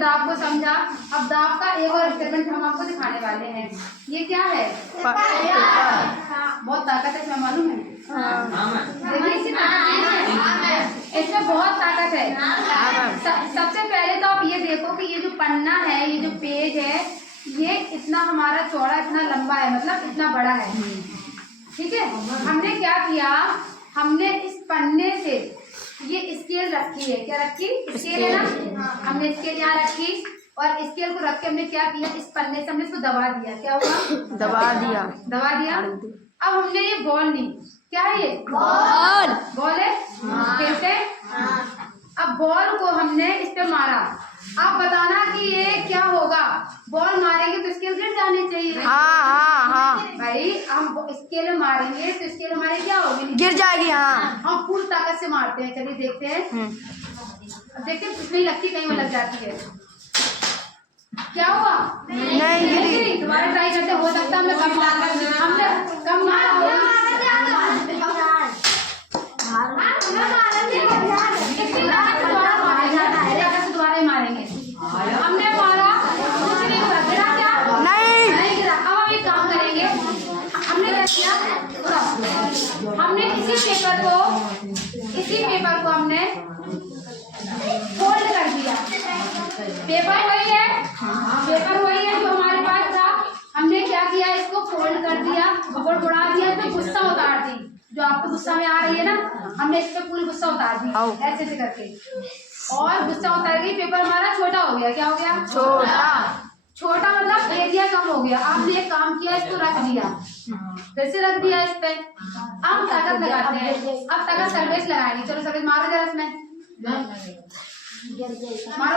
दाब को समझा। अब दाब का एक और एक्सपेरिमेंट हम आपको दिखाने वाले हैं। ये क्या है? बहुत ताकत है इसमें, मालूम है? देखिए इसकी ताकत है, इसमें बहुत ताकत है। सबसे पहले तो आप ये देखो कि ये जो पन्ना है, ये जो पेज है, ये इतना हमारा चौड़ा, इतना लंबा है, मतलब इतना बड़ा है। ठीक है, हमने क्या किया, हमने इस पन्ने से ये स्केल रखी है। क्या रखी? स्केल है ना, हमने स्केल यहाँ रखी और स्केल को रख के हमने क्या किया, इस पन्ने से हमने इसको दबा दिया। क्या हुआ? दबा दिया। अब हमने ये बॉल ली। क्या है ये? बॉल है। कैसे? अब बॉल को हमने इस पे मारा। आप बताना कि ये क्या होगा। बॉल मारेंगे तो स्केल गिर जाने चाहिए। हाँ। भाई हम स्केल मारेंगे तो स्केल हमारे क्या होगी? गिर जाएगी। हाँ, हम पूरी ताकत से मारते हैं। चलिए देखते हैं। अब देखते हैं, कुछ नहीं लगती, कहीं में लग जाती है। क्या हुआ? नहीं। दोबारा ट्राई करते, हो सकता है हमने कम मारा होगा। दोबारा मारेंगे। हमने मारा, कुछ नहीं हुआ, गिरा क्या? नहीं गिरा। अब हम एक काम करेंगे, हमने क्या किया, हमने इसी पेपर को हमने फोल्ड कर दिया। पेपर वही है जो हमारे पास था। हमने क्या किया, इसको फोल्ड कर दिया, उड़ा दिया, तो गुस्सा उतार दी। जो आपको गुस्सा में आ रही है ना, हमने इस पे पूरी गुस्सा उतार दी ऐसे करके, और गुस्सा उतार गई। पेपर हमारा छोटा हो गया। क्या हो गया? छोटा मतलब एरिया कम हो गया। आपने एक काम किया, इसको रख दिया, फिर से रख दिया इस पे। अब ताकत लगाते हैं। अब ताकत सर्विस लगाएंगे। चलो सर्विस मारो जरा इसमें, मारो।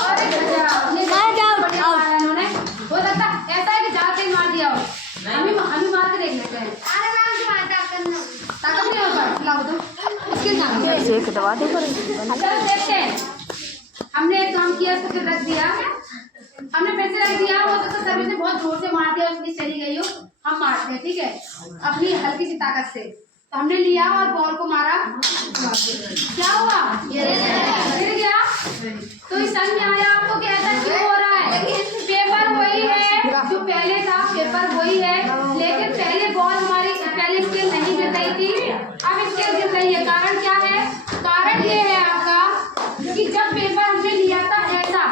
अरे उन्होंने हो सकता ऐसा है कि ज्यादा तेज मार दिया हो। हम मार के देख लेते हैं। ताकत नहीं होगा, लाओ तो इसके दबा दे। चलो देखते हैं। हमने एक काम किया, इसको फिर रख दिया, हमने फिर से रख दिया। हो सकता सर्विस ने बहुत जोर से मार दिया, उसकी चली गई हो। हम मारते हैं, ठीक है, अपनी हल्की सी ताकत से। तो हमने लिया और बॉल को मारा। क्या हुआ? गिर गया। तो इस समझ में आया आपको कि ऐसा क्यों हो रहा है? पेपर वही है जो पहले था, पेपर वही है, लेकिन पहले बॉल हमारी पहले स्केल नहीं गिर रही थी, अब स्केल गिर रही है। कारण क्या है? कारण ये है आपका कि जब पेपर हमने लिया था ऐसा,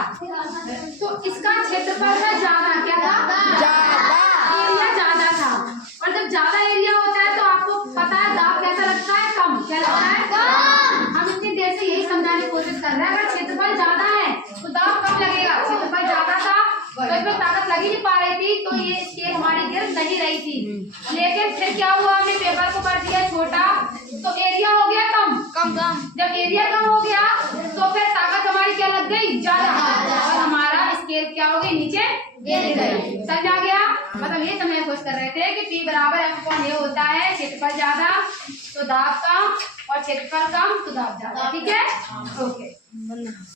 तो इसका क्षेत्रफल था ज्यादा। क्या था? एरिया ज्यादा था। और जब ज्यादा एरिया होता है तो आपको पता है दाब कैसा लगता है? कम। क्या लगता है? कम। हम इतनी देर से यही समझाने की कोशिश कर रहे हैं, अगर क्षेत्रफल ज्यादा है तो दाब कम लगेगा। क्षेत्रफल ज्यादा था तो इसमें ताकत लगी नहीं पा रही थी, तो ये स्केल हमारी गिर नहीं रही थी। लेकिन फिर क्या हुआ, हमने पेपर को कर दिया छोटा, तो एरिया हो गया कम। जब एरिया कम हो गया तो फिर ताकत हमारी क्या लग गई? ज्यादा। और हमारा स्केल क्या हो गई? नीचे गिर गई। समझ आ गया? मतलब ये समझने की कोशिश कर रहे थे कि P बराबर F/A होता है, क्षेत्रफल ज्यादा तो दाब कम, और क्षेत्रफल कम तो दाब ज्यादा। ठीक है, ओके।